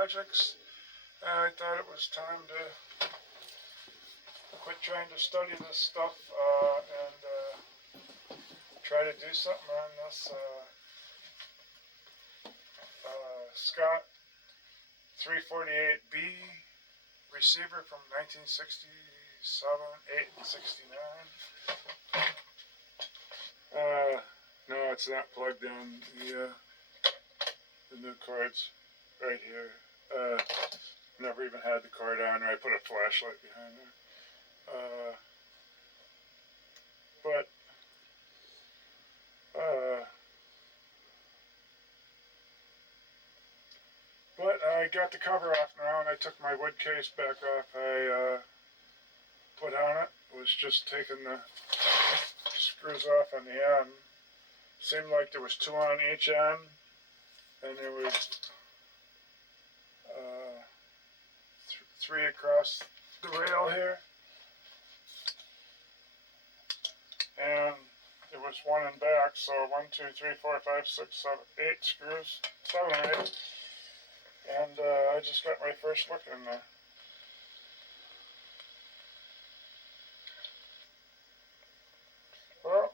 projects, and I thought it was time to quit trying to study this stuff and try to do something on this Scott 348B receiver from 1967, 8, and 69. No, it's not plugged in. The new cord's right here. Never even had the cord on, or I put a flashlight behind there. But I got the cover off now, and I took my wood case back off. I put on it. Was just taking the screws off on the end. Seemed like there was 2 on each end, and there was 3 across the rail here, and there was 1 in back. So 1, 2, 3, 4, 5, 6, 7, 8 screws, 7 or 8, and I just got my first look in there. Well,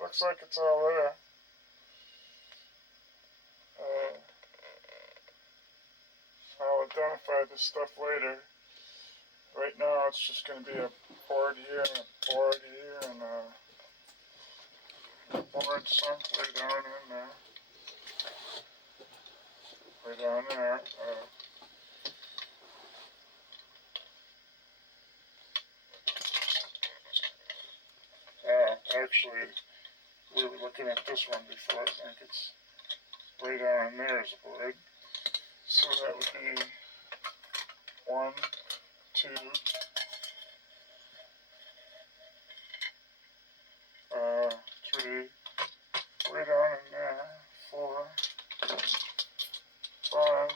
looks like it's all there. I'll identify this stuff later. Right now it's just going to be a board here and a board here and a board someplace down in there. Way down there. Actually, we were looking at this one before. I think it's way down in there is a board. So that would be 1, 2, 3, way down in there, 4, 5,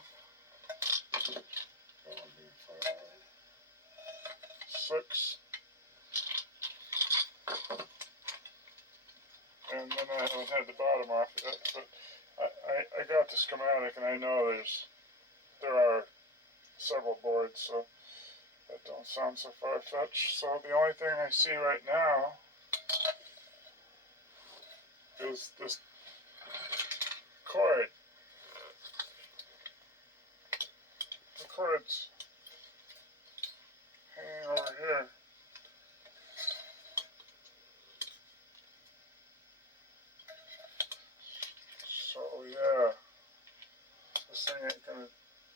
6, and then I haven't had the bottom off yet, but I got the schematic, and I know there are several boards, so that don't sound so far-fetched. So the only thing I see right now is this cord. The cord's hanging over here. So yeah, this thing ain't gonna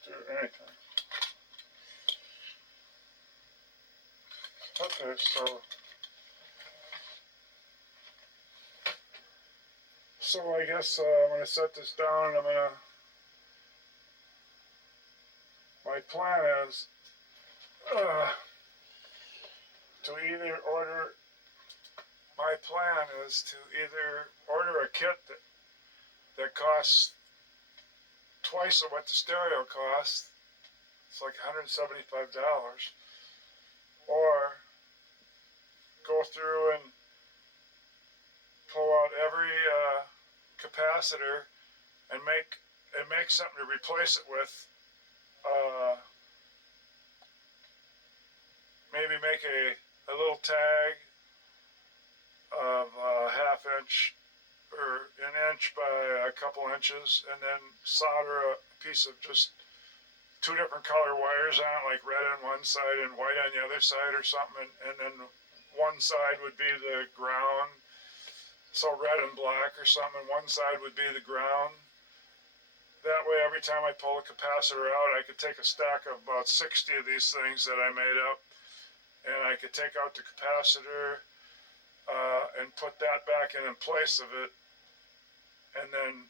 do anything. Okay, so I guess I'm gonna set this down, and my plan is to either order a kit that costs twice of what the stereo costs. It's like $175, or go through and pull out every capacitor and make something to replace it with. Maybe make a little tag of a ½ inch or an inch by a couple inches, and then solder a piece of just 2 different color wires on it, like red on one side and white on the other side or something, and then one side would be the ground, so red and black or something, and one side would be the ground. That way, every time I pull a capacitor out, I could take a stack of about 60 of these things that I made up, and I could take out the capacitor and put that back in place of it, and then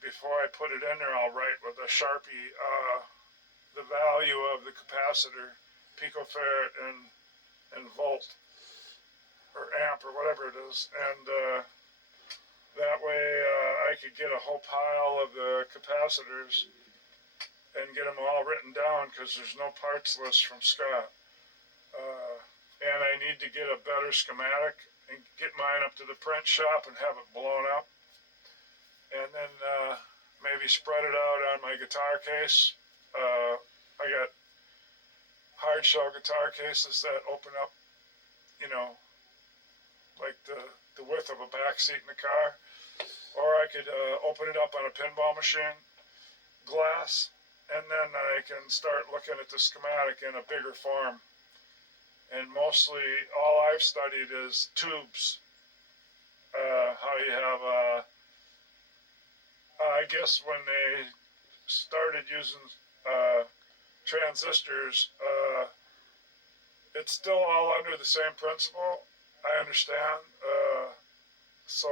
before I put it in there, I'll write with a Sharpie the value of the capacitor, picofarad and volt, or amp, or whatever it is, and that way I could get a whole pile of the capacitors and get them all written down, because there's no parts list from Scott. And I need to get a better schematic and get mine up to the print shop and have it blown up, and then maybe spread it out on my guitar case. I got hard shell guitar cases that open up, you know, like the width of a back seat in the car. Or I could open it up on a pinball machine, glass, and then I can start looking at the schematic in a bigger form. And mostly all I've studied is tubes. How you have, I guess when they started using transistors, it's still all under the same principle, I understand. So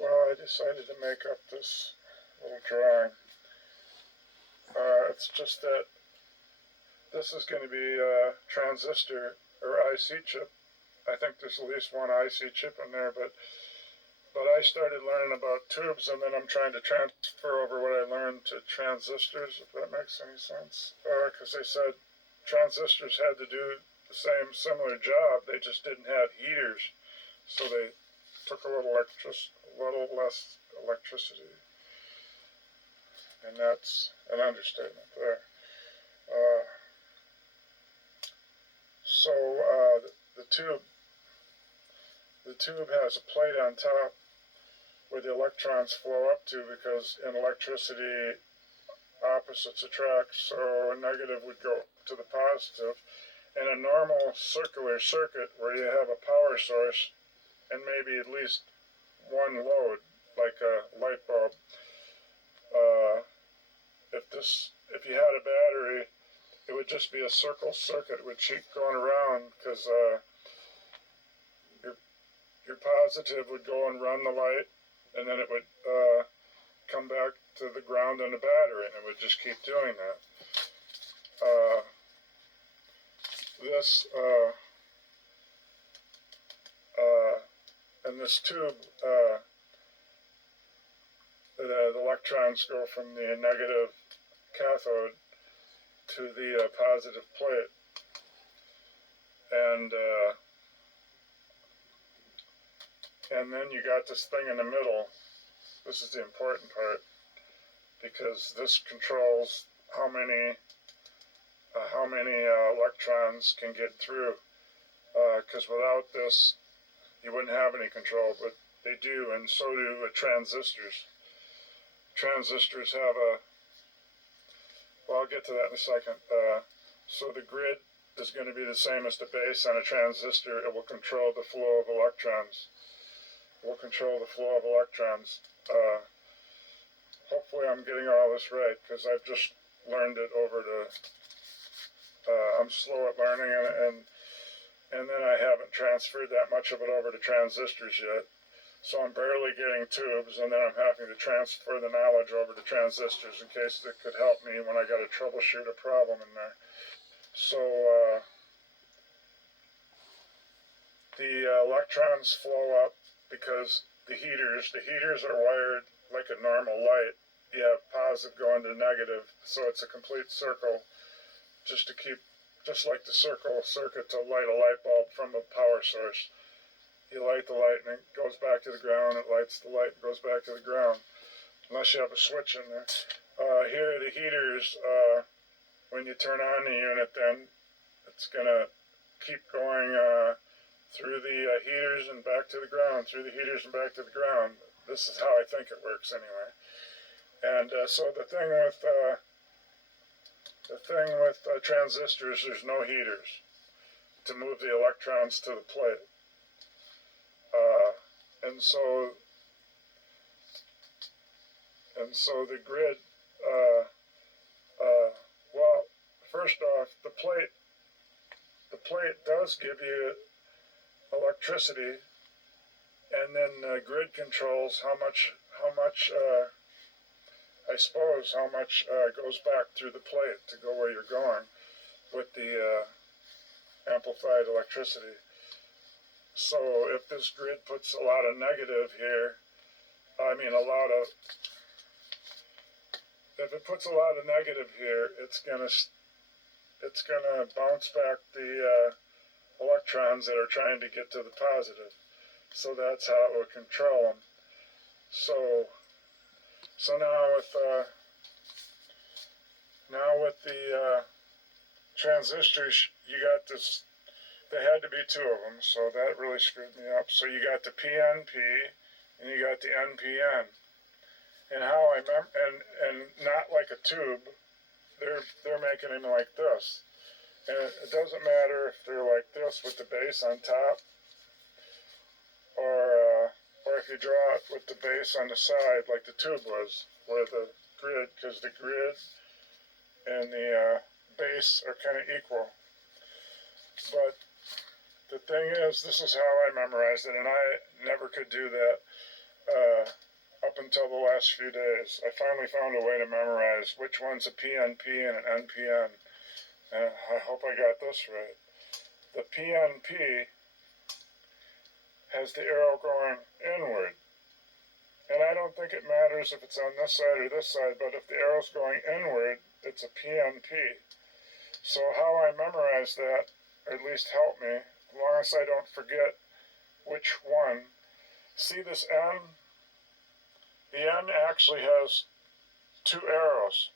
I decided to make up this little drawing. It's just that this is going to be a transistor or IC chip. I think there's at least one IC chip in there, but I started learning about tubes, and then I'm trying to transfer over what I learned to transistors, if that makes any sense. Because they said transistors had to do the same similar job, they just didn't have heaters, so they took a little less electricity, and that's an understatement there. The tube has a plate on top where the electrons flow up to, because in electricity opposites attract, so a negative would go to the positive. In a normal circular circuit where you have a power source and maybe at least one load, like a light bulb, if you had a battery, it would just be a circle circuit. It would keep going around, because your positive would go and run the light, and then it would come back to the ground on the battery, and it would just keep doing that. In this tube, the electrons go from the negative cathode to the positive plate, and then you got this thing in the middle. This is the important part, because this controls how many electrons can get through. Because without this, you wouldn't have any control, but they do, and so do transistors. Transistors have I'll get to that in a second. So the grid is going to be the same as the base on a transistor. It will control the flow of electrons. Hopefully I'm getting all this right, because I've just learned it over to, I'm slow at learning, and then I haven't transferred that much of it over to transistors yet. So I'm barely getting tubes, and then I'm having to transfer the knowledge over to transistors in case it could help me when I got to troubleshoot a problem in there. So the electrons flow up because the heaters are wired like a normal light. You have positive going to negative, so it's a complete circle, just like the circuit to light a light bulb from a power source. You light the light and it goes back to the ground, it lights the light and goes back to the ground, unless you have a switch in there. Here the heaters, when you turn on the unit, then it's going to keep going through the heaters and back to the ground, through the heaters and back to the ground. This is how I think it works anyway. And so the thing with transistors, there's no heaters to move the electrons to the plate. And so the grid, well, first off, the plate does give you electricity, and then the grid controls how much goes back through the plate to go where you're going with the amplified electricity. So if this grid puts a lot of negative here, if it puts a lot of negative here, it's gonna bounce back the electrons that are trying to get to the positive. So that's how it will control them. So So now with the transistors, you got this. There had to be two of them, so that really screwed me up. So you got the PNP and you got the NPN. And how I remember, and not like a tube. They're making them like this. And it doesn't matter if they're like this with the base on top, or if you draw it with the base on the side like the tube was, where the grid, because the grid and the base are kind of equal. But the thing is, this is how I memorized it, and I never could do that up until the last few days. I finally found a way to memorize which one's a PNP and an NPN. And I hope I got this right. The PNP has the arrow going inward. And I don't think it matters if it's on this side or this side, but if the arrow's going inward, it's a PNP. So how I memorize that, or at least help me, as long as I don't forget which one. See this N? The N actually has two arrows.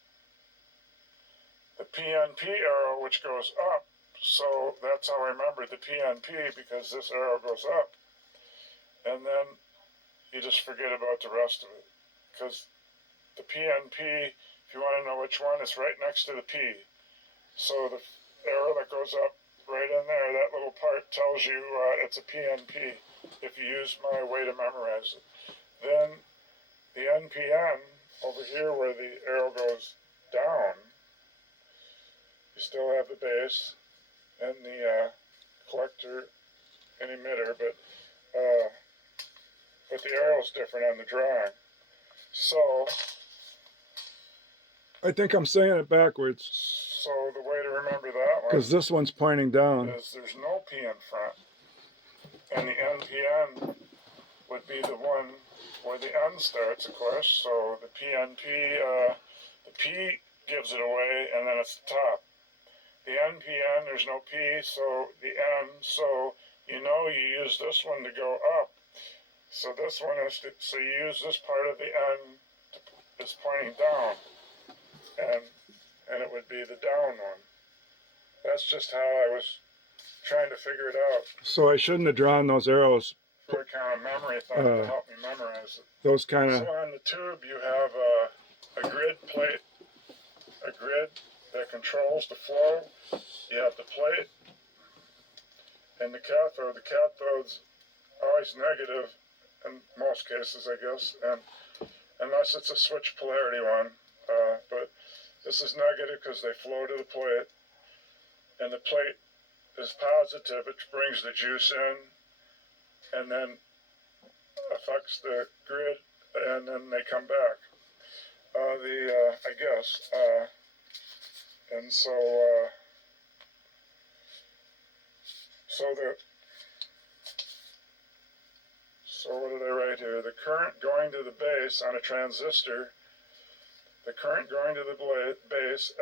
The PNP arrow, which goes up, so that's how I remember the PNP, because this arrow goes up. And then you just forget about the rest of it, because the PNP, if you want to know which one, is right next to the P. So the arrow that goes up right in there, that little part tells you it's a PNP, if you use my way to memorize it. Then the NPN, over here where the arrow goes down, you still have the base and the collector and emitter, but the arrow's different on the drawing. So I think I'm saying it backwards. So the way to remember that one, because this one's pointing down, is there's no P in front, and the NPN would be the one where the N starts, of course. So the PNP, the P gives it away, and then it's the top. The NPN, there's no P, so the N, so you use this one to go up. So this one is, so you use this part of the N is pointing down, and it would be the down one. That's just how I was trying to figure it out. So I shouldn't have drawn those arrows. For a kind of memory thing to help me memorize it. Those kind of. So on the tube you have a grid plate, a grid that controls the flow. You have the plate and the cathode. The cathode's always negative in most cases, I guess, and unless it's a switch polarity one. But this is negative because they flow to the plate, and the plate is positive, which brings the juice in and then affects the grid, and then they come back. I guess. And so what did I write here? The current going to the base on a transistor, the current going to the base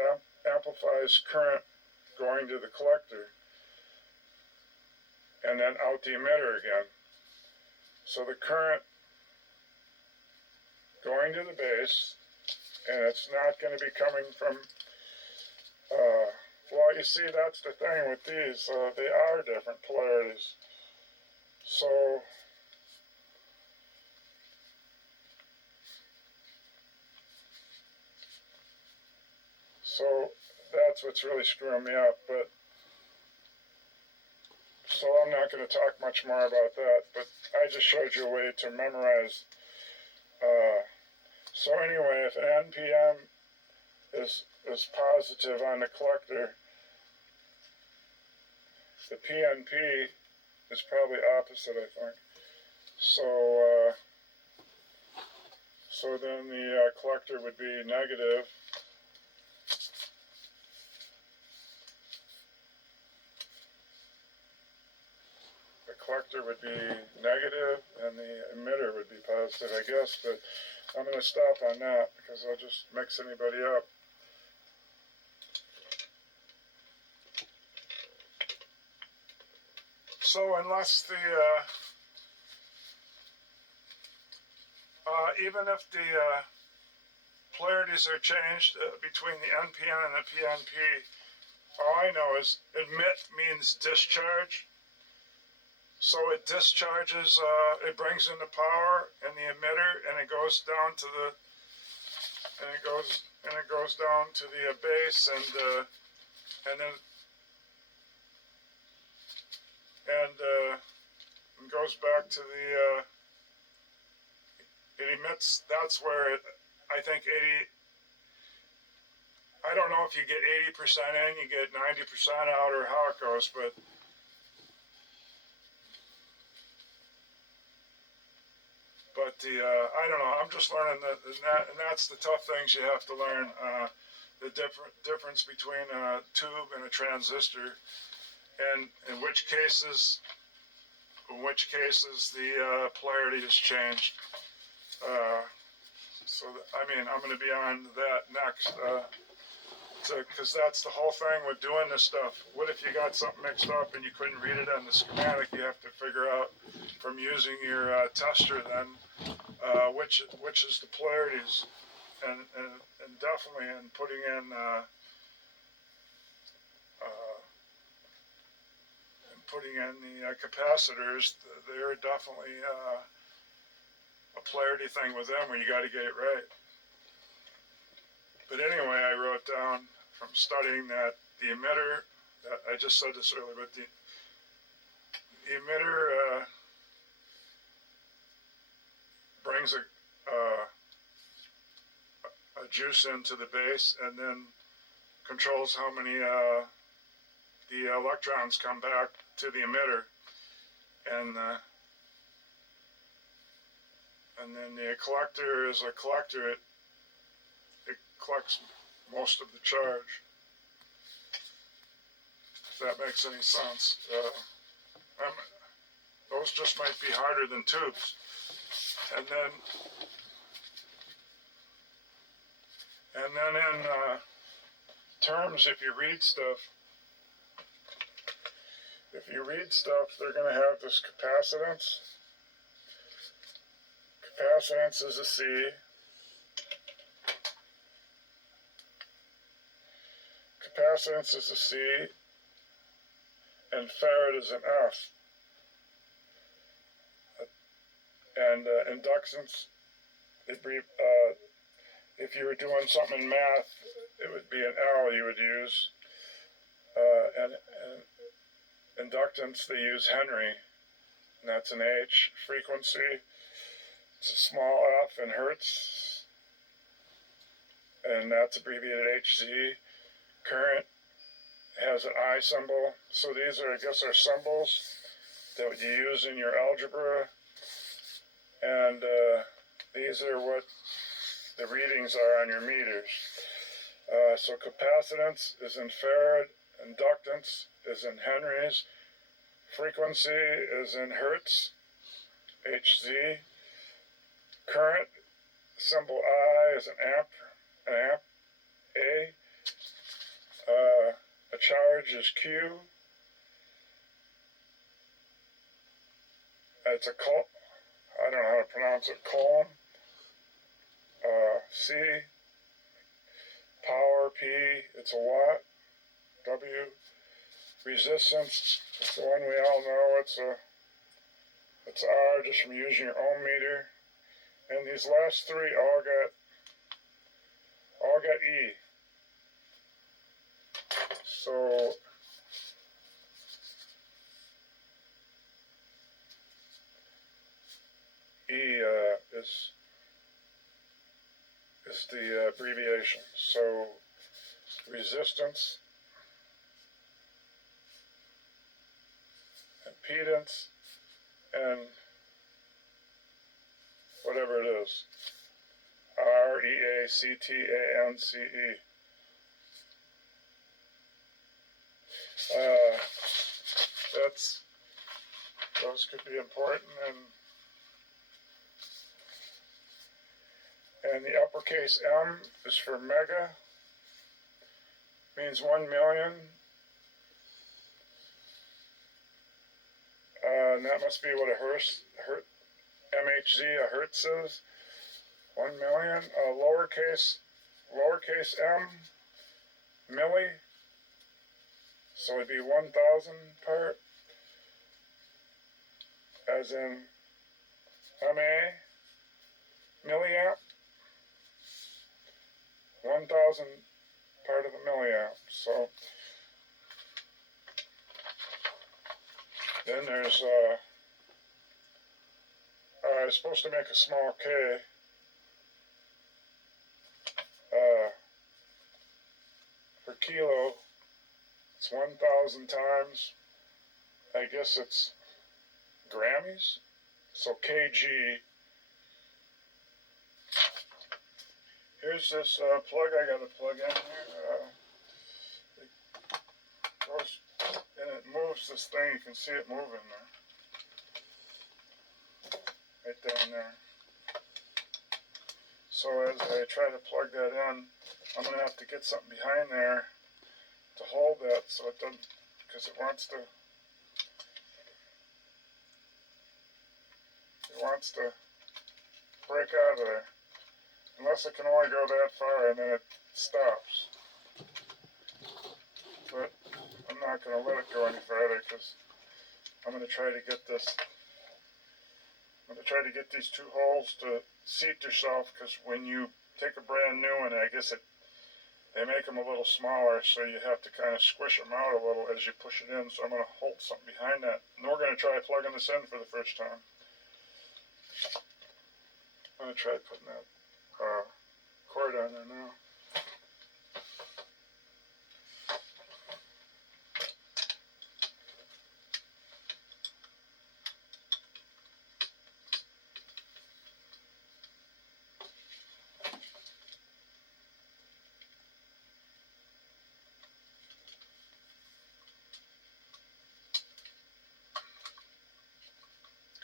amplifies current going to the collector, and then out the emitter again. So the current going to the base, and it's not going to be coming from, well, you see, that's the thing with these, they are different polarities. So that's what's really screwing me up, but so I'm not going to talk much more about that, but I just showed you a way to memorize. So anyway, if an NPN is positive on the collector, the PNP is probably opposite, I think. So then the collector would be negative. Collector would be negative and the emitter would be positive, I guess, but I'm going to stop on that because I'll just mix anybody up. So unless the even if the polarities are changed between the NPN and the PNP, all I know is emit means discharge. So it discharges, it brings in the power and the emitter, and it goes down to the, and it goes down to the base, and then and goes back to the. It emits. That's where it. I think 80. I don't know if you get 80% in, you get 90% out, or how it goes, but. But I don't know. I'm just learning that, and that's the tough things you have to learn. The difference between a tube and a transistor, and in which cases the polarity is changed. So I mean, I'm going to be on that next, because that's the whole thing with doing this stuff. What if you got something mixed up and you couldn't read it on the schematic? You have to figure out from using your tester then which is the polarities, and definitely in putting in the capacitors, they're definitely a polarity thing with them where you got to get it right. But anyway, I wrote down from studying that the emitter, I just said this earlier, but the emitter brings a juice into the base, and then controls how many the electrons come back to the emitter, and then the collector is a collector. It collects most of the charge. If that makes any sense. Those just might be harder than tubes. And then in terms, if you read stuff, they're going to have this capacitance. Capacitance is a C. Capacitance is a C, and Farad is an F. And inductance, if you were doing something in math, it would be an L you would use. And inductance, they use Henry, and that's an H. Frequency, it's a small f in hertz, and that's abbreviated HZ. Current has an I symbol. So these are, I guess, are symbols that you use in your algebra. And these are what the readings are on your meters. So capacitance is in Farad, inductance is in Henrys, frequency is in hertz, Hz, current, symbol I is an amp, A, a charge is Q, it's a I don't know how to pronounce it, coulomb, C, power, P, it's a watt, W, resistance, it's the one we all know, it's R, just from using your ohm meter, and these last three all got E. So E is the abbreviation. So resistance, impedance, and whatever it is, REACTANCE. Those could be important, and the uppercase M is for mega, means 1 million, and that must be what a MHZ, a hertz is, 1 million. Lowercase lowercase m milli, so it'd be 1,000 part, as in MA, milliamp, 1,000 part of the milliamp. So then there's I was supposed to make a small k. Per kilo, it's 1,000 times, I guess it's Grammys, so kg. Here's this plug I got to plug in here. It goes, and it moves this thing. You can see it moving there. Right down there. So as I try to plug that in, I'm going to have to get something behind there to hold that so it doesn't, because it wants to break out of there. Unless it can only go that far and then it stops. But I'm not going to let it go any farther because I'm going to try to get this. I'm going to try to get these two holes to seat themselves, because when you take a brand new one, I guess they make them a little smaller, so you have to kind of squish them out a little as you push it in. So I'm going to hold something behind that. And we're going to try plugging this in for the first time. I'm going to try putting that cord on there now.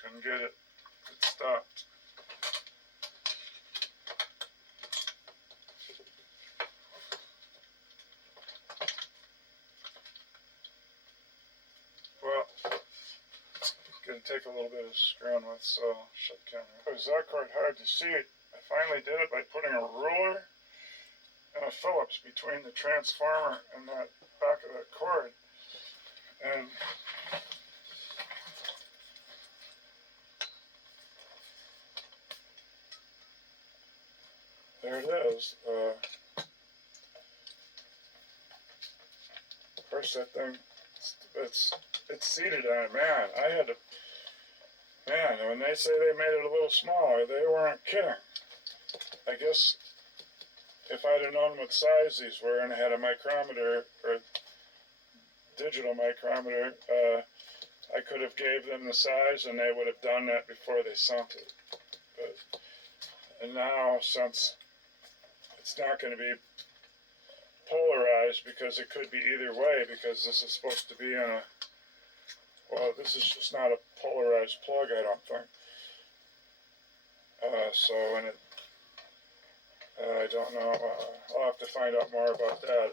Couldn't get it. It stopped. Well, it's going to take a little bit of screwing with, so shut the camera. It was that quite hard to see it. I finally did it by putting a ruler and a Phillips between the transformer and that back of that cord. And there it is. Of course, that thing, it's seated on it. Man, I had to, man, when they say they made it a little smaller, they weren't kidding. I guess if I'd have known what size these were and had a micrometer or digital micrometer, I could have gave them the size and they would have done that before they sent it. But, and now, since it's not going to be polarized, because it could be either way, because this is supposed to be in a, well, this is just not a polarized plug, I don't think. So, and it, I don't know, I'll have to find out more about that.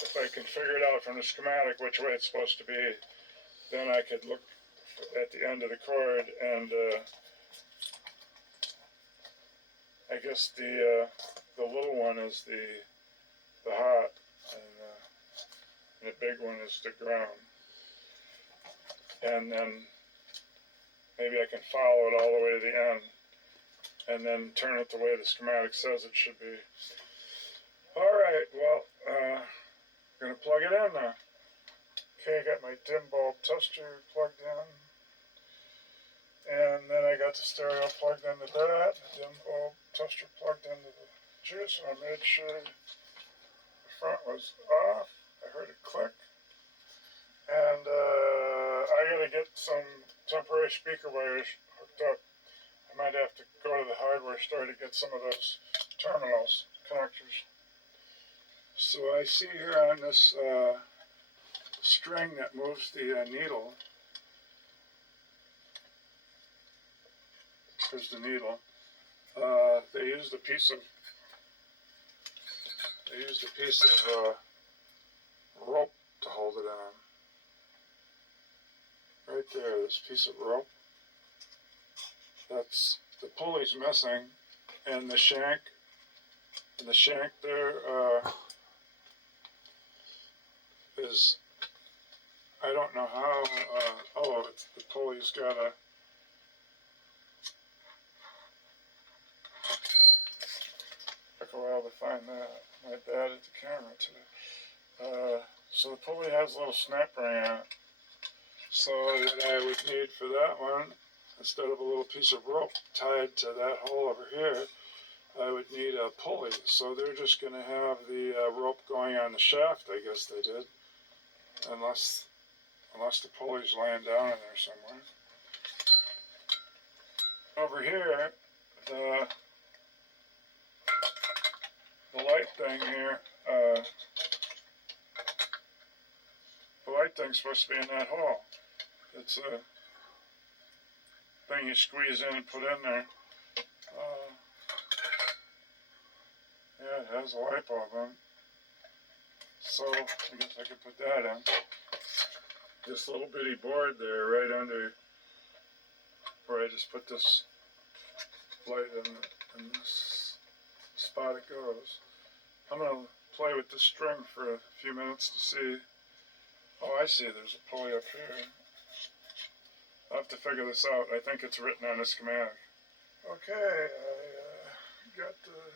If I can figure it out from the schematic which way it's supposed to be, then I could look at the end of the cord, and I guess the little one is the hot, and the big one is the ground. And then maybe I can follow it all the way to the end, and then turn it the way the schematic says it should be. Alright, well, I'm going to plug it in now. Okay, I got my dim bulb tester plugged in. And then I got the stereo plugged into that. The dim bulb tester plugged into the juice. I made sure the front was off. I heard it click. And I got to get some temporary speaker wires hooked up. I might have to go to the hardware store to get some of those terminals, connectors. So I see here on this string that moves the needle, here's the needle, they used a piece of rope to hold it on. Right there, this piece of rope. That's, the pulley's missing, and the shank And the shank there is, I don't know how, the pulley's got a, took a while to find that. My bad at the camera today. So the pulley has a little snap ring on it. So what I would need for that one, instead of a little piece of rope tied to that hole over here, I would need a pulley. So they're just going to have the rope going on the shaft, I guess they did, unless the pulley's laying down in there somewhere. Over here, the light thing here, the light thing's supposed to be in that hole. It's a thing you squeeze in and put in there. Yeah, it has a light bulb in. So I guess I could put that in. This little bitty board there, right under where I just put this light in, and this spot it goes. I'm gonna play with the string for a few minutes to see. Oh, I see. There's a pulley up here. I'll have to figure this out. I think it's written on the schematic. Okay, I got the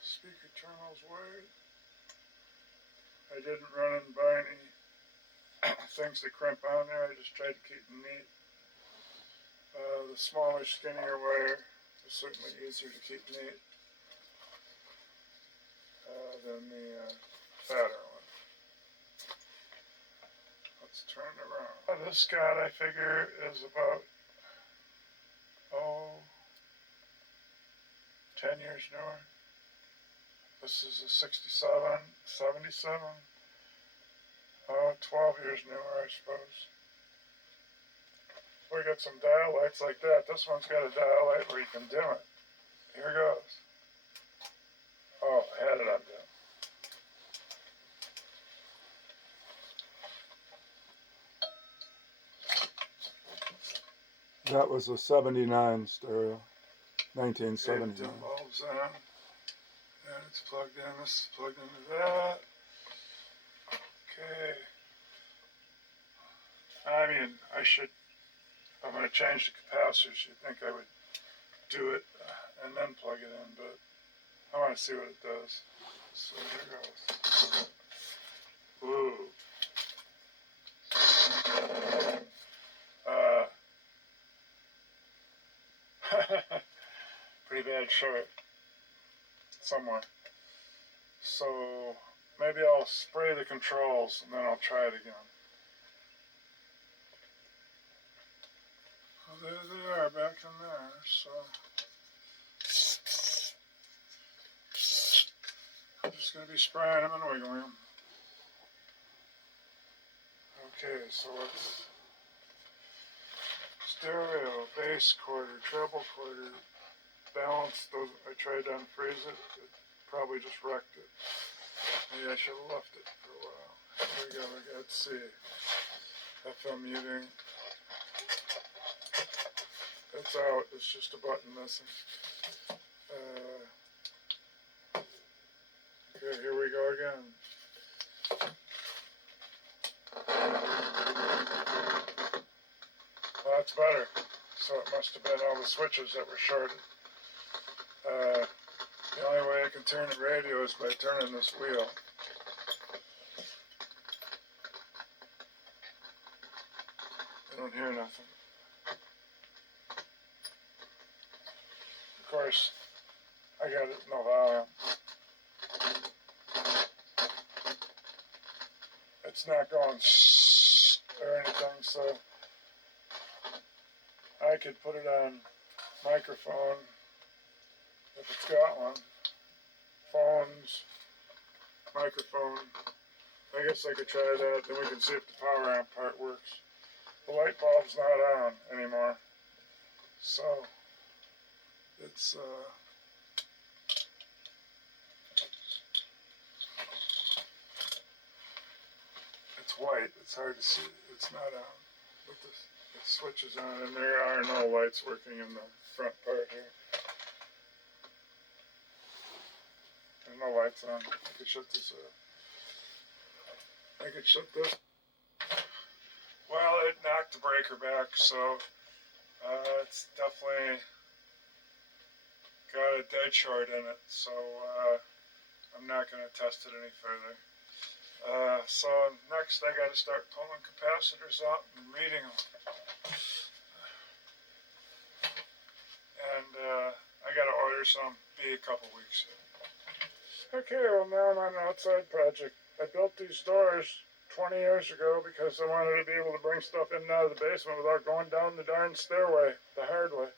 speaker terminals wired. I didn't run and buy any things to crimp on there. I just tried to keep them neat. The smaller, skinnier wire is certainly easier to keep neat than the fatter one. Let's turn it around. This guy, I figure, is about 10 years newer. This is a 67, 77. 12 years newer, I suppose. We got some dial lights like that. This one's got a dial light where you can dim it. Here goes. Oh, I had it on dim. That was a 79 stereo. 1979. Dim bulbs on. And it's plugged in. This is plugged into that. Okay. I mean, I'm going to change the capacitors. You'd think I would do it and then plug it in, but I want to see what it does. So here goes. Ooh. Pretty bad short somewhere. So maybe I'll spray the controls and then I'll try it again. Well, there they are back in there. So I'm just going to be spraying them and wiggling them. Okay, so it's stereo, bass quarter, treble quarter, balance. Those I tried to unfreeze it. It probably just wrecked it. Maybe I should have left it for a while. Here we go. Let's see. FM muting. It's out. It's just a button missing. Okay, here we go again. Well, that's better. So it must have been all the switches that were shorted. The only way I can turn the radio is by turning this wheel. I don't hear nothing. Of course, I got it no volume. It's not going shh or anything, so I could put it on microphone if it's got one. Phones, microphone. I guess I could try that, then we can see if the power amp part works. The light bulb's not on anymore, so it's white. It's hard to see. It's not on, but the switch is on, and there are no lights working in the front part here. no lights on. I could shut this off. I could shut this. Well, it knocked the breaker back, so it's definitely got a dead short in it. So I'm not going to test it any further. So next I got to start pulling capacitors out and reading them. And I got to order some, be a couple weeks. Okay, well now I'm on an outside project. I built these doors 20 years ago because I wanted to be able to bring stuff in and out of the basement without going down the darn stairway, the hard way.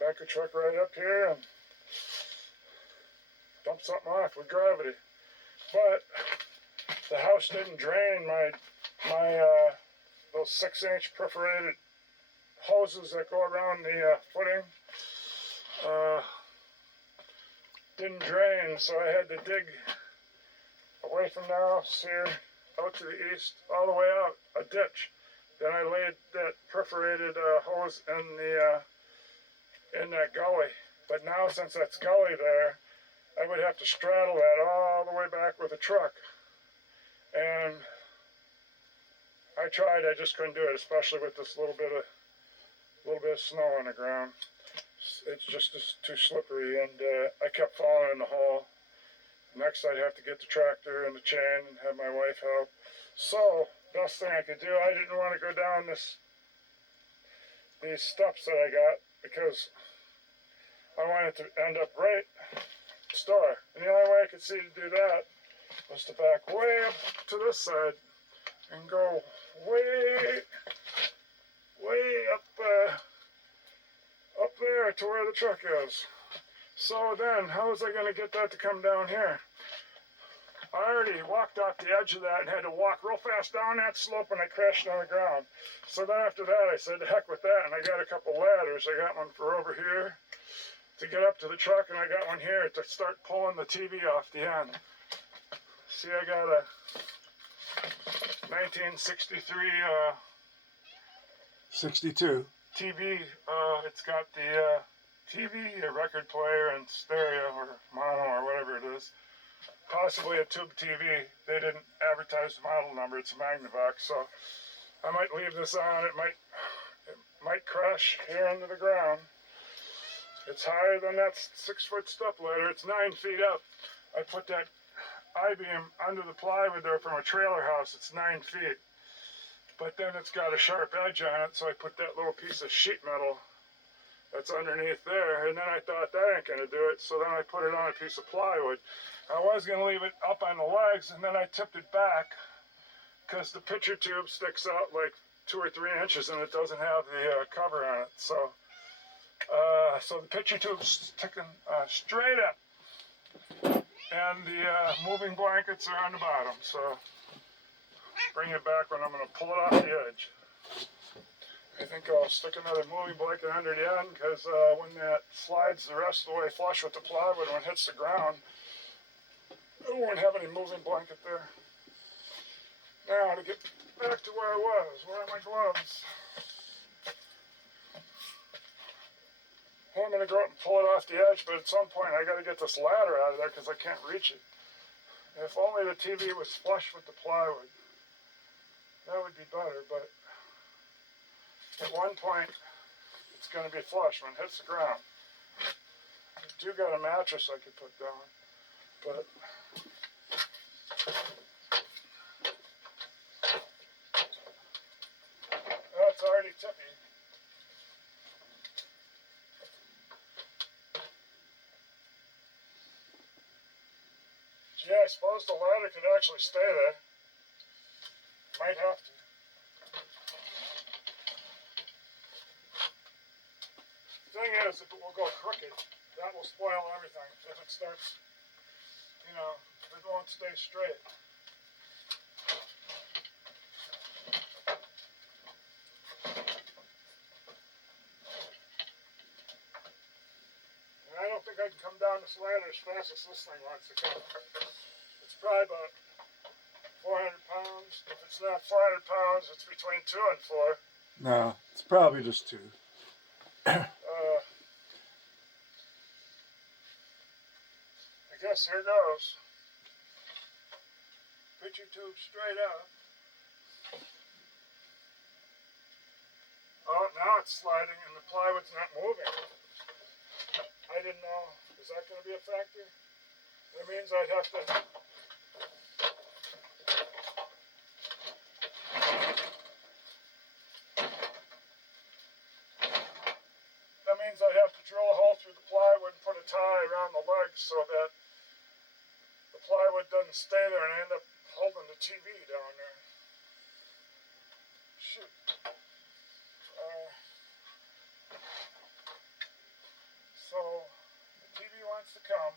Back a truck right up here and dump something off with gravity. But the house didn't drain my those 6-inch perforated hoses that go around the footing. Didn't drain, so I had to dig away from the house here, out to the east, all the way out, a ditch. Then I laid that perforated hose in that gully. But now, since that's gully there, I would have to straddle that all the way back with a truck. And I tried, I just couldn't do it, especially with this little bit of snow on the ground. It's just too slippery, and I kept falling in the hole. Next, I'd have to get the tractor and the chain and have my wife help. So, best thing I could do, I didn't want to go down these steps that I got because I wanted to end up right at the store. And the only way I could see to do that was to back way up to this side and go way up there to where the truck is. So then, how was I going to get that to come down here? I already walked off the edge of that and had to walk real fast down that slope, and I crashed on the ground. So then after that, I said, to heck with that, and I got a couple ladders. I got one for over here to get up to the truck, and I got one here to start pulling the TV off the end. See, I got a 1963 62. TV. It's got the TV, a record player, and stereo or mono or whatever it is. Possibly a tube TV. They didn't advertise the model number. It's a magnavox, so I might leave this on. It might crash here into the ground. It's higher than that 6-foot step ladder. It's 9 feet up. I put that I-beam under the plywood there from a trailer house. It's 9 feet. But then it's got a sharp edge on it, so I put that little piece of sheet metal that's underneath there, and then I thought that ain't going to do it, so then I put it on a piece of plywood. I was going to leave it up on the legs, and then I tipped it back because the picture tube sticks out like 2 or 3 inches, and it doesn't have the cover on it. So the picture tube's sticking straight up, and the moving blankets are on the bottom. So bring it back when I'm going to pull it off the edge. I think I'll stick another moving blanket under the end because when that slides the rest of the way flush with the plywood, when it hits the ground, I won't have any moving blanket there. Now to get back to where I was. Where are my gloves? I'm going to go up and pull it off the edge, but at some point I got to get this ladder out of there because I can't reach it. If only the TV was flush with the plywood, that would be better, but at one point, it's going to be flush when it hits the ground. I do got a mattress I could put down, but it's already tippy. Gee, I suppose the ladder could actually stay there. Might have to. The thing is, if it will go crooked, that will spoil everything. If it starts, it won't stay straight. And I don't think I can come down this ladder as fast as this thing wants to come. It's probably about 400 pounds. If it's not 400 pounds, it's between 2 and 4. No, it's probably just 2. I guess here goes. Picture tube straight up. Oh, now it's sliding and the plywood's not moving. I didn't know. Is that going to be a factor? That means I'd have to... That means I'd have to drill a hole through the plywood and put a tie around the legs so that the plywood doesn't stay there and I end up holding the TV down there. Shoot. So the TV wants to come,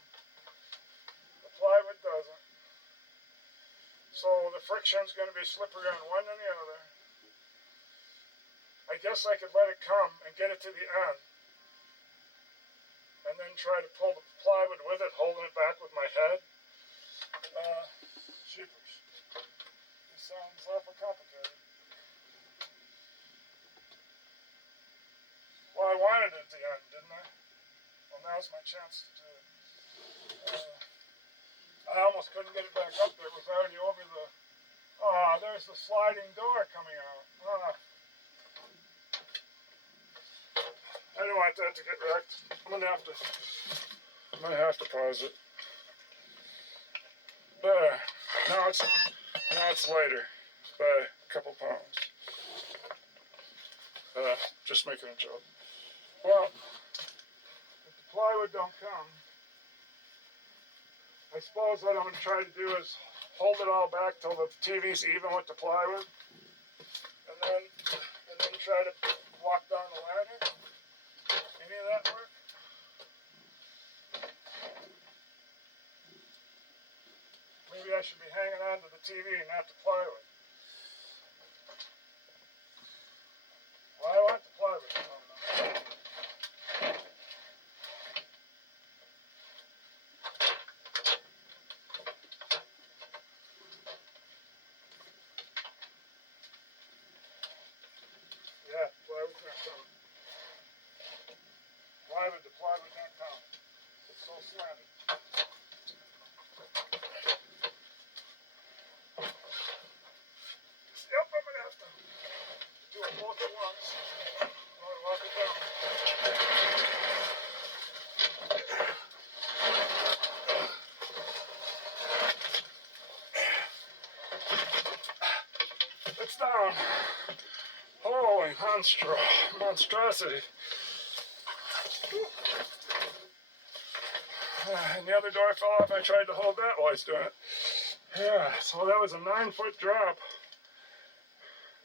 the plywood doesn't. So the friction's going to be slippery on one and the other. I guess I could let it come and get it to the end, and then try to pull the plywood with it, holding it back with my head. Jeepers. This sounds awful complicated. Well, I wanted it at the end, didn't I? Well, now's my chance to do it. I almost couldn't get it back up there. It was already over the... Ah, there's the sliding door coming out. I don't want that to get wrecked. I'm gonna have to pause it. There. Now it's lighter by a couple pounds. Just making a joke. Well, if the plywood don't come, I suppose what I'm going to try to do is hold it all back till the TV's even with the plywood, and then try to walk down the ladder. Any of that work? Maybe I should be hanging on to the TV, not the plywood. Well, I want the plywood to come now. Yeah, plywood's not coming. The plywood's not coming. It's so slanted. Yep, I'm gonna have to do it both at once. I'll lock it down. It's down. Holy monstrosity. And the other door fell off. I tried to hold that while I was doing it. Yeah, so that was a 9-foot drop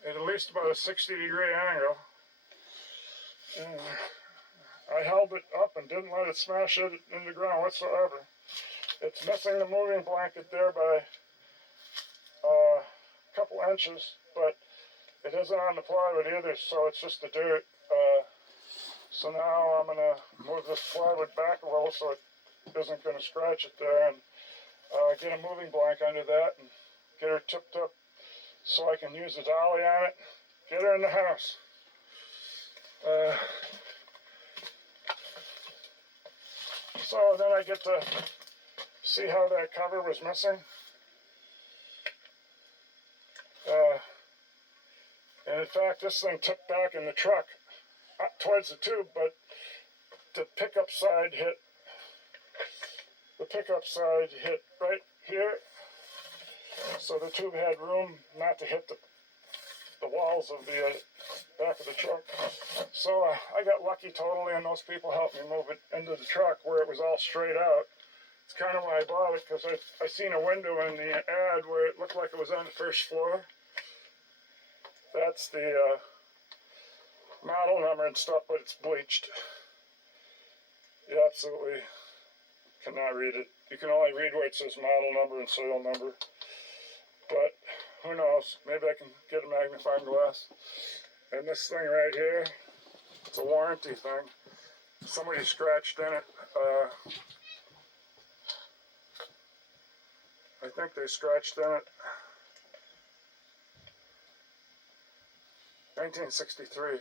at least about a 60-degree angle. I held it up and didn't let it smash it into the ground whatsoever. It's missing the moving blanket there by a couple inches, but it isn't on the plywood either, so it's just the dirt. So now I'm going to move this plywood back a little so it isn't going to scratch it there, and get a moving blank under that and get her tipped up so I can use the dolly on it, get her in the house. So then I get to see how that cover was missing. And in fact, this thing tipped back in the truck towards the tube, but the pickup side hit right here, so the tube had room not to hit the walls of the back of the truck. So I got lucky totally, and those people helped me move it into the truck where it was all straight out. It's kind of why I bought it, because I seen a window in the ad where it looked like it was on the first floor. That's the model number and stuff, but it's bleached. You absolutely cannot read it. You can only read where it says model number and serial number. But who knows? Maybe I can get a magnifying glass. And this thing right here, it's a warranty thing. Somebody scratched in it. I think they scratched in it. 1963.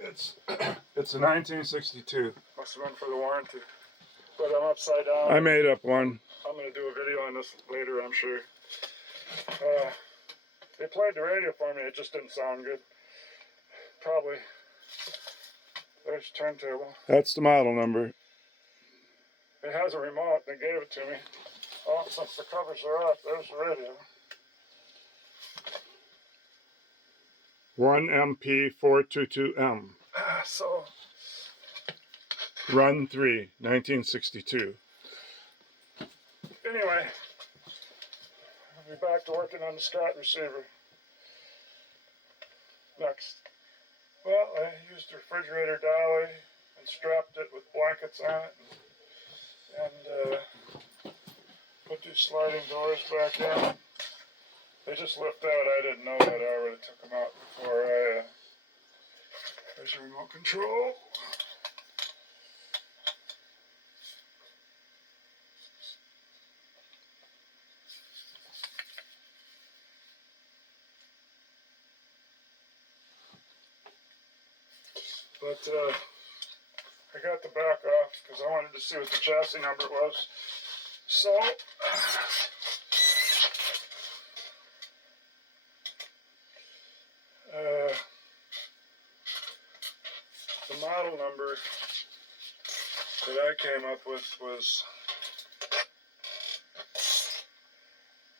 It's a 1962. Must have been for the warranty. but I'm upside down. I made up one. I'm going to do a video on this later, I'm sure. They played the radio for me, it just didn't sound good. Probably. There's turntable. That's the model number. It has a remote, they gave it to me. Oh, since the covers are off, there's the radio. 1MP422M. So, Run 3, 1962. anyway, I'll be back to working on the Scott receiver. Next. Well, I used the refrigerator dolly and strapped it with blankets on it and put these sliding doors back in. They just lift out. I didn't know that. I already took them out before I... there's your remote control. But I got the back off because I wanted to see what the chassis number was. So, the model number that I came up with was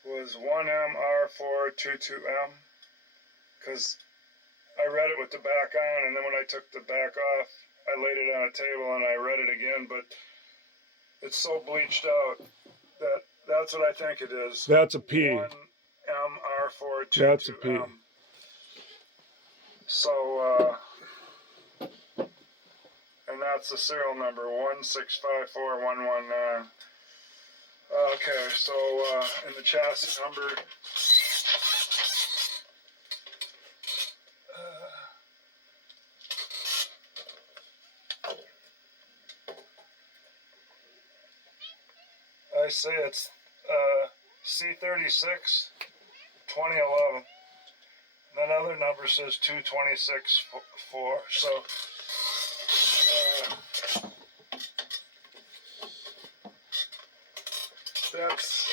1MR422M, because I read it with the back on, and then when I took the back off, I laid it on a table and I read it again, but it's so bleached out that that's what I think it is. That's a P. 1MR422M. That's a P. So, and that's the serial number, 1654119. Okay, so in the chassis number, I say it's C36 2011. That other number says 226.4. So that's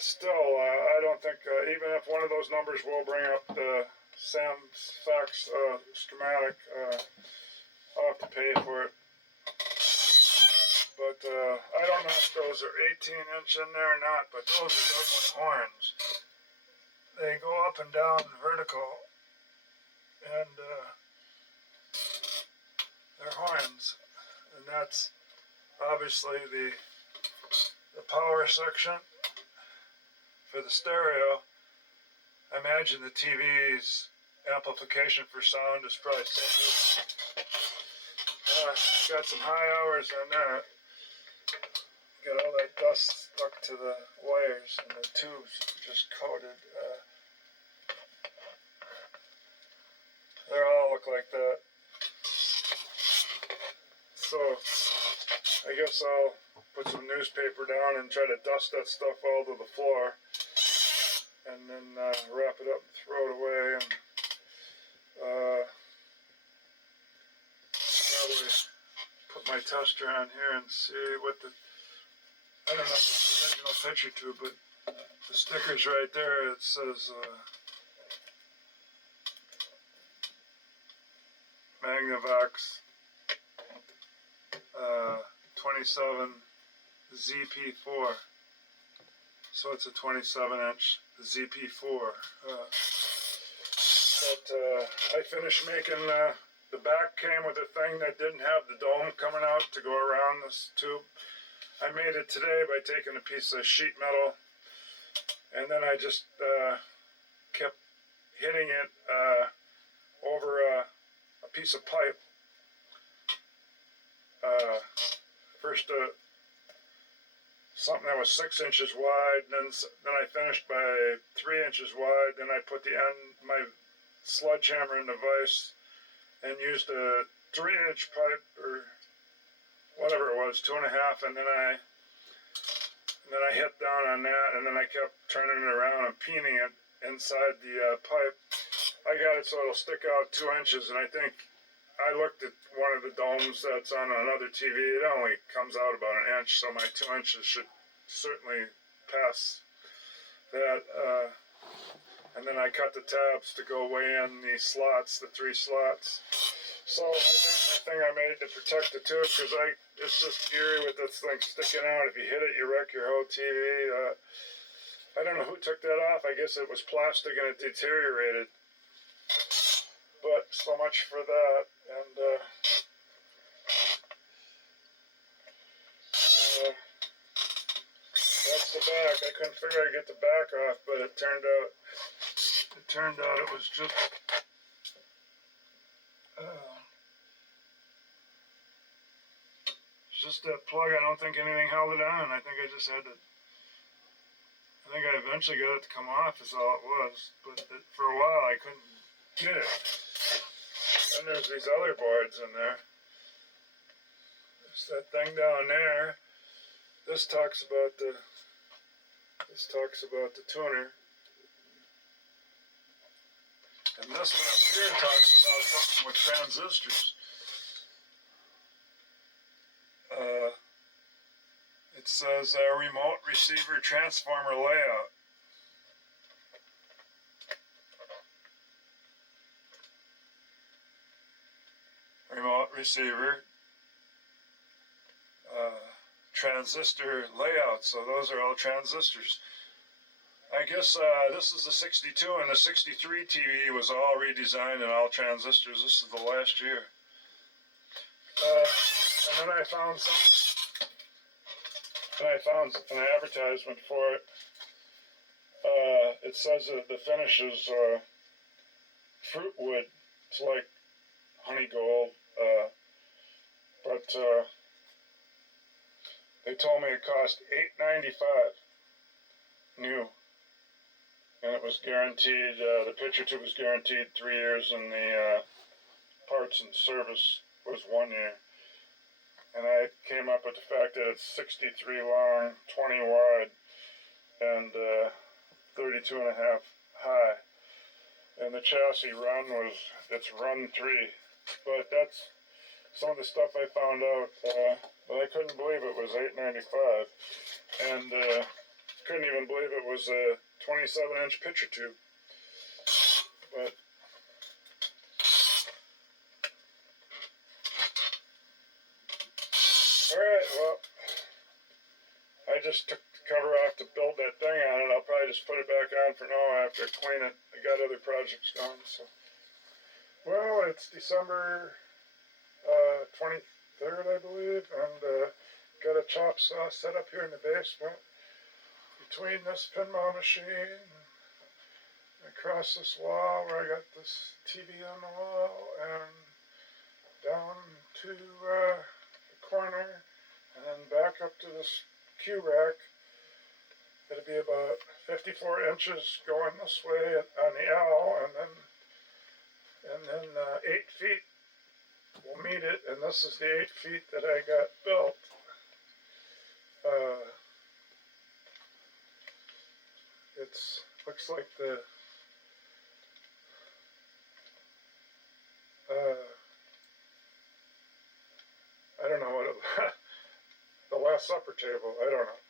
still, I don't think, even if one of those numbers will bring up the Samfax schematic, I'll have to pay for it. But I don't know if those are 18-inch in there or not, but those are definitely horns. They go up and down vertical, and they're horns. And that's obviously the power section for the stereo. I imagine the TV's amplification for sound is probably got some high hours on that. Got all that dust stuck to the wires and the tubes just coated. They all look like that. So I guess I'll put some newspaper down and try to dust that stuff all to the floor, and then wrap it up and throw it away, and probably put my tester on here and see what the, I don't know if it's the original picture tube, but the sticker's right there. It says magnavox 27 ZP4. So it's a 27-inch ZP4. But I finished making the back came with a thing that didn't have the dome coming out to go around this tube. I made it today by taking a piece of sheet metal, and then I just kept hitting it over a piece of pipe. First something that was 6 inches wide, then I finished by 3 inches wide, then I put the end, my sledgehammer in the vise, and used a 3-inch pipe, or whatever it was, 2.5, and then I hit down on that, and then I kept turning it around and peening it inside the pipe. I got it so it'll stick out 2 inches, and I think I looked at one of the domes that's on another TV. It only comes out about an inch, so my 2 inches should certainly pass that. And then I cut the tabs to go way in the slots, the 3 slots. So I think I made to protect the tube, because it's just eerie with this thing sticking out. If you hit it, you wreck your whole TV. I don't know who took that off. I guess it was plastic and it deteriorated. But so much for that. And that's the back. I couldn't figure out how to get the back off, but it turned out it was just that plug. I don't think anything held it on. I think I just had to. I think I eventually got it to come off. Is all it was. But for a while I couldn't get it. And there's these other boards in there. There's that thing down there. This talks about the tuner. And this one up here talks about something with transistors. It says remote receiver transformer layout. Remote receiver transistor layout. So those are all transistors. I guess this is the 62, and the 63 TV was all redesigned and all transistors. This is the last year. And then I found something. And I found an advertisement for it. It says that the finish is fruit wood. It's like honey gold. But they told me it cost $8.95 new. And it was guaranteed, the picture tube was guaranteed 3 years, and the parts and service was 1 year. And I came up with the fact that it's 63 long, 20 wide, and 32 and a half high. And the chassis it's run 3. But that's some of the stuff I found out. But I couldn't believe it was $8.95. And couldn't even believe it was a 27-inch picture tube. But alright, well, I just took the cover off to build that thing on it. I'll probably just put it back on for now after I clean it. I got other projects going, so. Well, it's December 23rd, I believe, and got a chop saw set up here in the basement between this pinball machine and across this wall where I got this TV on the wall, and down to the corner, and then back up to this Q rack. It'll be about 54 inches going this way on the L, and then 8 feet will meet it, and this is the 8 feet that I got built. It's looks like the I don't know what it, the Last Supper table. I don't know.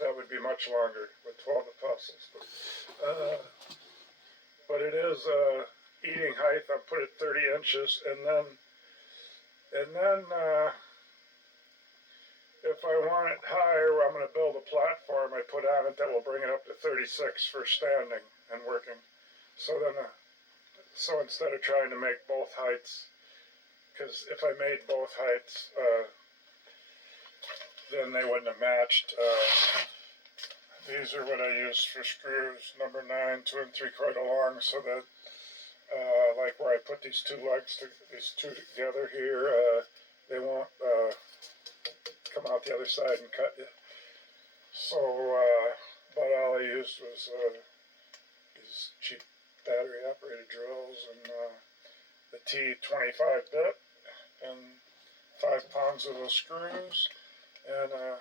That would be much longer with 12 apostles. But it is eating height. I put it 30 inches, and then if I want it higher, I'm going to build a platform I put on it that will bring it up to 36 for standing and working. So instead of trying to make both heights, because if I made both heights, then they wouldn't have matched. These are what I use for screws, number 9, 2 3/4 long, so that like where I put these two together here, they won't come out the other side and cut you. So, but all I used was these cheap battery operated drills and the T25 bit and 5 pounds of those screws and a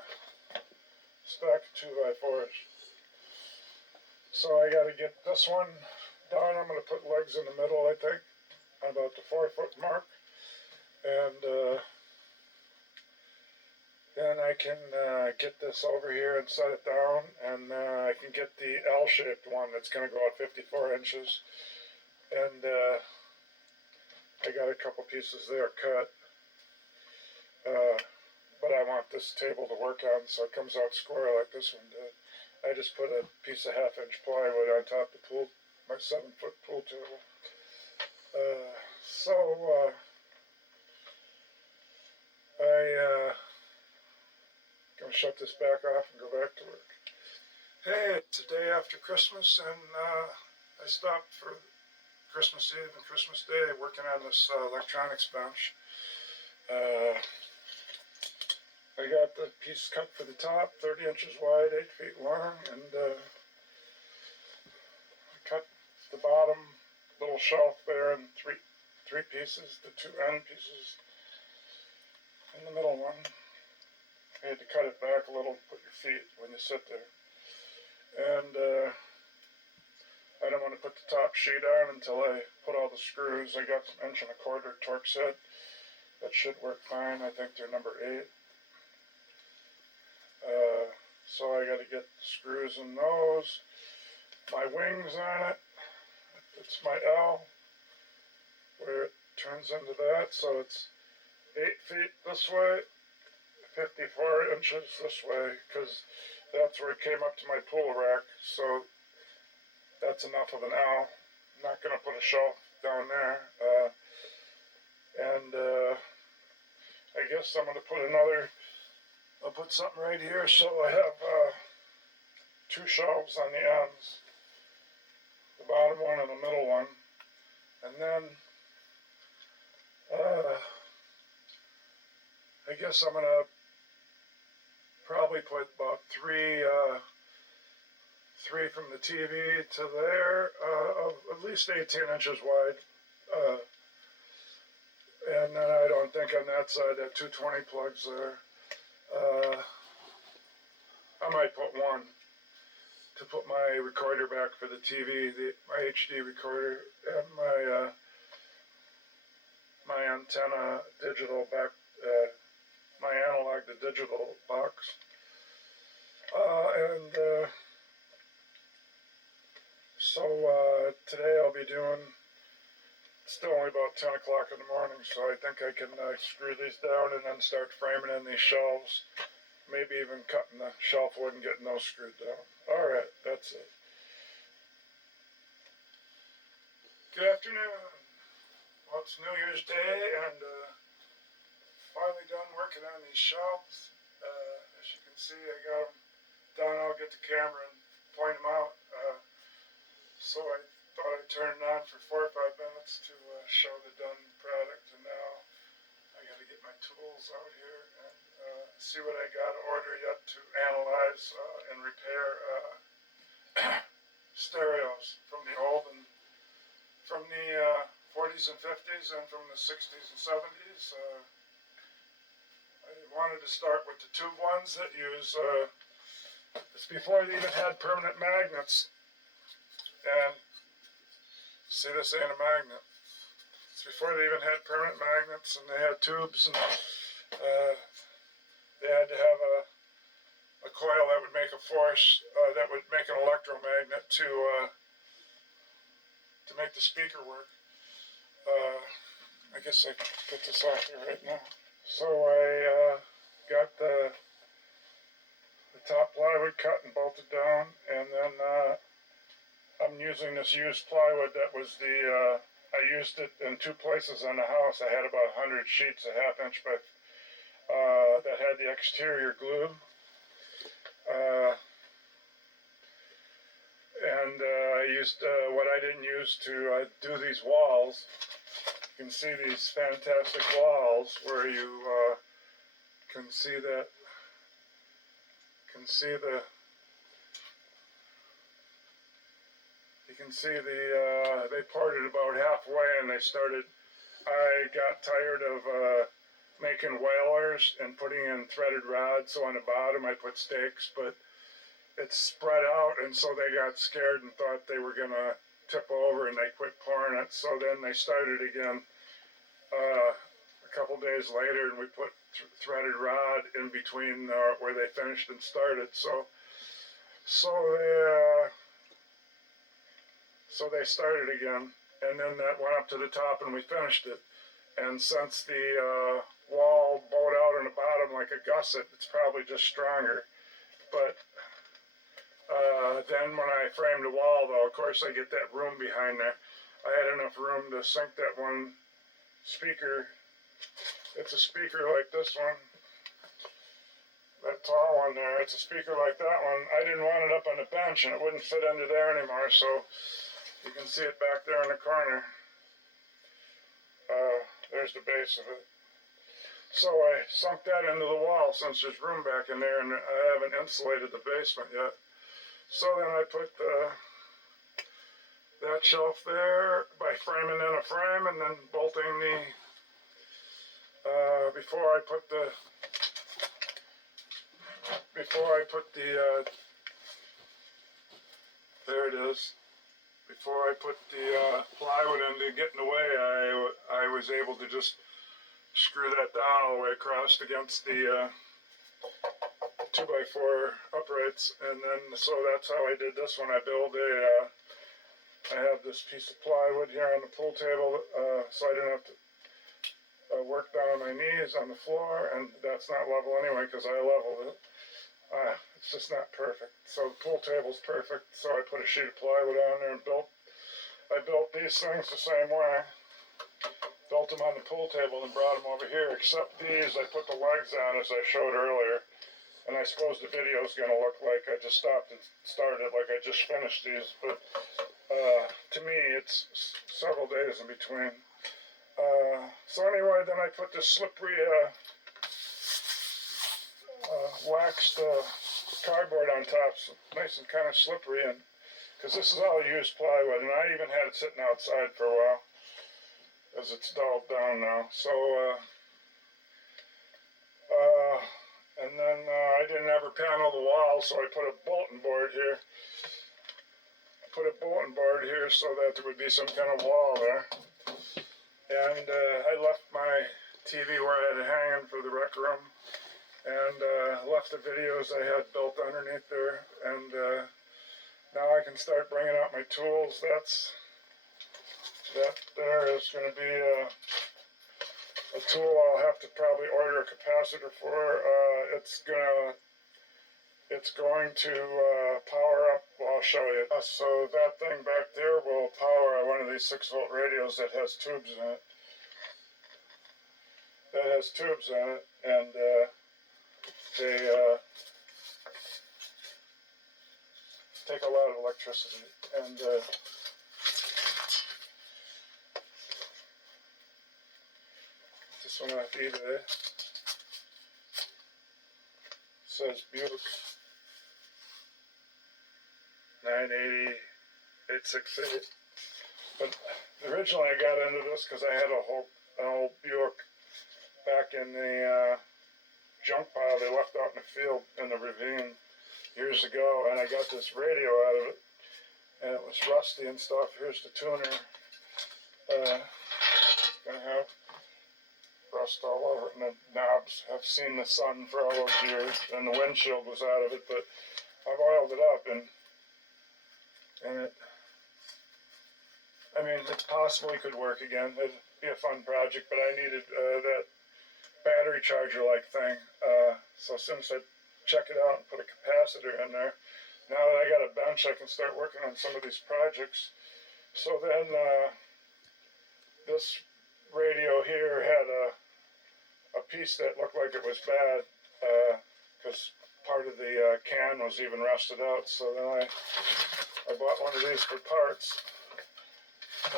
stack of 2x4s. So I got to get this one done. I'm going to put legs in the middle, I think, about the 4-foot mark, and then I can get this over here and set it down, and I can get the L-shaped one that's going to go out 54 inches, and I got a couple pieces there cut, but I want this table to work on so it comes out square like this one did. I just put a piece of 1/2-inch plywood on top of my 7-foot pool table. I gonna shut this back off and go back to work. Hey, it's the day after Christmas, and I stopped for Christmas Eve and Christmas Day working on this electronics bench. I got the piece cut for the top, 30 inches wide, 8 feet long, and I cut the bottom little shelf there in three pieces, the 2 end pieces, and the middle one. I had to cut it back a little to put your feet when you sit there. And I don't want to put the top sheet on until I put all the screws. I got some 1.25" torque set. That should work fine. I think they're number 8. So I got to get the screws in those. My wings on it. It's my L, where it turns into that. So it's 8 feet this way, 54 inches this way, because that's where it came up to my pool rack. So that's enough of an L. I'm not going to put a shelf down there. I guess I'm going to put I'll put something right here so I have 2 shelves on the ends. The bottom one and the middle one. And then I guess I'm going to probably put about 3 from the TV to there, of at least 18 inches wide. And then I don't think on that side, that 220 plugs there. I might put 1 to put my recorder back for the TV, my HD recorder, and my antenna digital back, my analog to digital box. So today I'll be doing, it's still only about 10 o'clock in the morning, so I think I can screw these down and then start framing in these shelves. Maybe even cutting the shelf wood and getting those screwed down. Alright, that's it. Good afternoon. Well, it's New Year's Day, and finally done working on these shelves. As you can see, I got them done. I'll get the camera and point them out. So I thought I'd turn it on for 4 or 5 minutes to show the done product, and now I got to get my tools out here and see what I got to order yet to analyze and repair stereos from the old and from the 40s and 50s and from the 60s and 70s. I wanted to start with the tube ones that use, it's before they even had permanent magnets. And see, this ain't a magnet. It's before they even had permanent magnets, and they had tubes, and they had to have a coil that would make a force, that would make an electromagnet to make the speaker work. I guess I can put this off here right now. So I got the top plywood cut and bolted down, and then I'm using this used plywood that was I used it in 2 places on the house. I had about 100 sheets, a 1/2 inch by, that had the exterior glue. And I used what I didn't use to do these walls. You can see these fantastic walls where you can see that, you can see they parted about halfway, and I got tired of making whalers and putting in threaded rods, so on the bottom I put stakes, but it's spread out, and so they got scared and thought they were gonna tip over and they quit pouring it. So then they started again a couple days later, and we put threaded rod in between where they finished and started. So they started again, and then that went up to the top, and we finished it. And since the wall bowed out in the bottom like a gusset, it's probably just stronger. But then when I framed the wall, though, of course I get that room behind there. I had enough room to sink that one speaker. It's a speaker like this one. That tall one there, it's a speaker like that one. I didn't want it up on the bench, and it wouldn't fit under there anymore, so you can see it back there in the corner. There's the base of it. So I sunk that into the wall since there's room back in there, and I haven't insulated the basement yet. So then I put that shelf there by framing in a frame, and then bolting the before I put the there it is. Before I put the plywood in to get in the way, I was able to just screw that down all the way across against the 2x4 uprights, and then so that's how I did this one. I have this piece of plywood here on the pool table, so I didn't have to work down on my knees on the floor, and that's not level anyway because I leveled it. It's just not perfect. So the pool table's perfect, so I put a sheet of plywood on there and I built these things the same way. Built them on the pool table and brought them over here, except these I put the legs on as I showed earlier. And I suppose the video is going to look like I just stopped and started like I just finished these, but to me it's several days in between. So anyway, then I put this slippery waxed cardboard on top, so nice and kind of slippery, and because this is all used plywood, and I even had it sitting outside for a while as it's dulled down now. So and then I didn't ever panel the wall, so I put a bulletin board here. So that there would be some kind of wall there. And I left my TV where I had it hanging for the rec room, and left the videos I had built underneath there. And now I can start bringing out my tools. That there is going to be a tool I'll have to probably order a capacitor for. It's going to power up. Well, I'll show you. So that thing back there will power one of these 6-volt radios that has tubes in it. And they take a lot of electricity. And this one off eBay. Says Buick 980 868. But originally I got into this because I had an old Buick back in the junk pile they left out in the field in the ravine years ago, and I got this radio out of it, and it was rusty and stuff. Here's the tuner. Gonna have rust all over it, and the knobs have seen the sun for all those years, and the windshield was out of it, but I've oiled it up, and it possibly could work again. It'd be a fun project, but I needed that battery charger-like thing, so as soon as I check it out and put a capacitor in there, now that I got a bench, I can start working on some of these projects. So then this radio here had a piece that looked like it was bad because part of the can was even rusted out. So then I bought one of these for parts,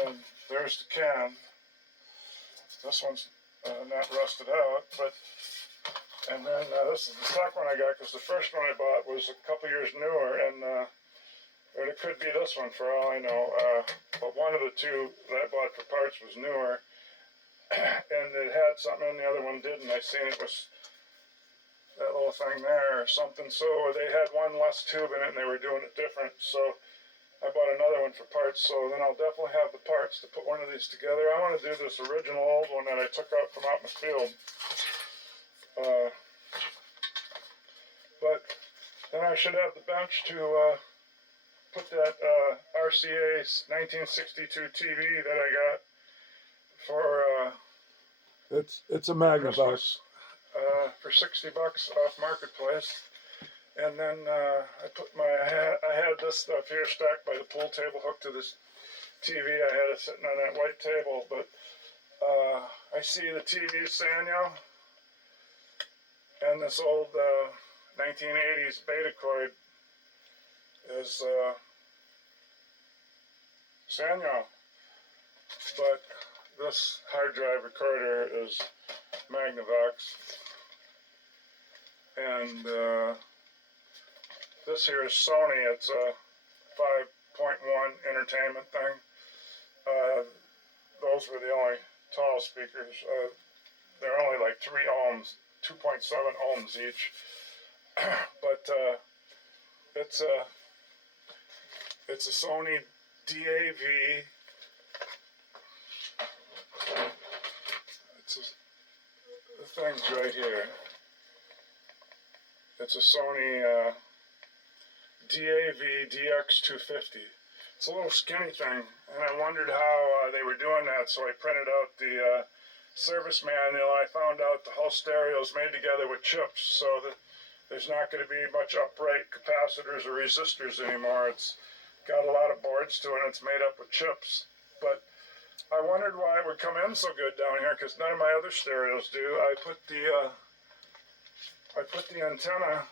and there's the can. This one's not rusted out, and then this is the second one I got because the first one I bought was a couple years newer, and it could be this one for all I know. But one of the two that I bought for parts was newer, and it had something and the other one didn't. I seen it was that little thing there or something. So they had one less tube in it and they were doing it different. So I bought another one for parts, so then I'll definitely have the parts to put one of these together. I want to do this original old one that I took out from out in the field. But then I should have the bench to put that RCA 1962 TV that I got for It's a magnavox. for $60 off Marketplace. And then I had this stuff here stacked by the pool table hooked to this TV. I had it sitting on that white table, but I see the TV Sanyo and this old 1980s Betacord is Sanyo, but this hard drive recorder is Magnavox, and this here is Sony. It's a 5.1 entertainment thing. Those were the only tall speakers. They're only like 3 ohms, 2.7 ohms each. But it's a Sony DAV. The thing's right here. It's a Sony DAV DX250. It's a little skinny thing, and I wondered how they were doing that, so I printed out the service manual. I found out the whole stereo is made together with chips, so that there's not going to be much upright capacitors or resistors anymore. It's got a lot of boards to it, and it's made up with chips. But I wondered why it would come in so good down here, because none of my other stereos do. I put the antenna.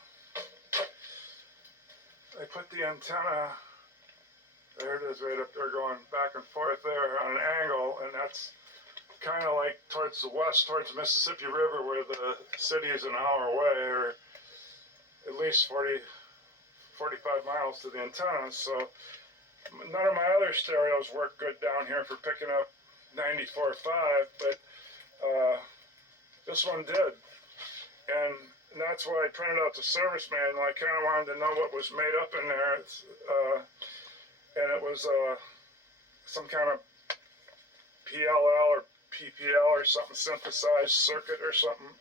There it is, right up there, going back and forth there on an angle, and that's kind of like towards the west, towards the Mississippi River, where the city is an hour away, or at least 45 miles to the antenna. So none of my other stereos work good down here for picking up 94.5, but this one did. And that's why I printed out the service manual. I kind of wanted to know what was made up in there. And it was some kind of PLL or PPL or something, synthesized circuit or something.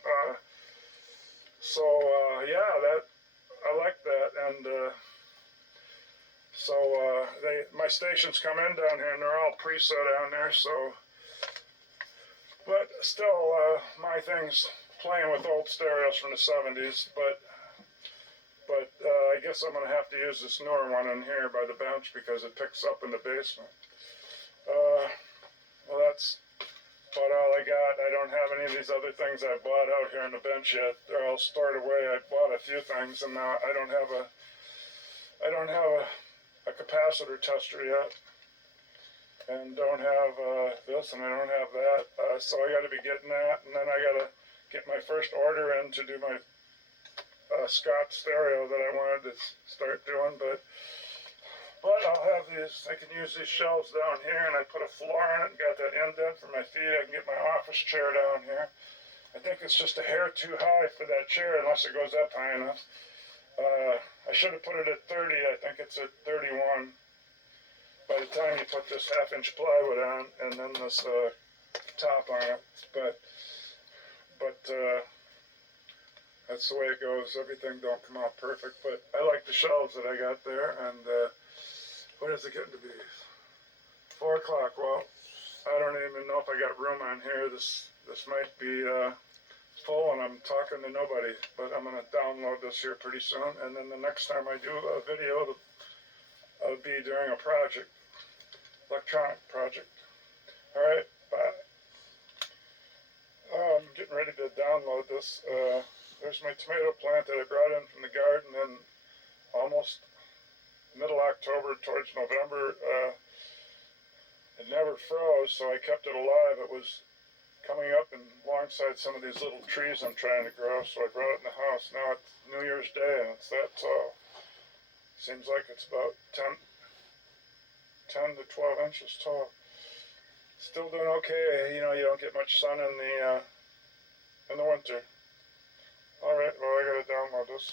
Yeah, I like that. And my stations come in down here, and they're all preset down there. So, but still, my thing's playing with old stereos from the 70s. But I guess I'm gonna have to use this newer one in here by the bench because it picks up in the basement. Well, that's about all I got. I don't have any of these other things I bought out here on the bench yet. They're all stored away. I bought a few things, and now I don't have a capacitor tester yet, and don't have this, and I don't have that. So I got to be getting that, and then I got to get my first order in to do my Scott stereo that I wanted to start doing, but I'll have these. I can use these shelves down here, and I put a floor on it and got that indent for my feet. I can get my office chair down here. I think it's just a hair too high for that chair unless it goes up high enough. I should have put it at 30. I think it's at 31 by the time you put this half-inch plywood on and then this top on it. But that's the way it goes. Everything don't come out perfect, but I like the shelves that I got there. And what is it getting to be? 4 o'clock. Well, I don't even know if I got room on here. This might be full, and I'm talking to nobody. But I'm gonna download this here pretty soon, and then the next time I do a video, it'll be during a project, electronic project. All right, bye. I'm getting ready to download this. There's my tomato plant that I brought in from the garden in almost middle October towards November. It never froze, so I kept it alive. It was coming up and alongside some of these little trees I'm trying to grow, so I brought it in the house. Now it's New Year's Day, and it's that tall. Seems like it's about 10 to 12 inches tall. Still doing okay. You know, you don't get much sun in the winter. All right, well, I gotta download this.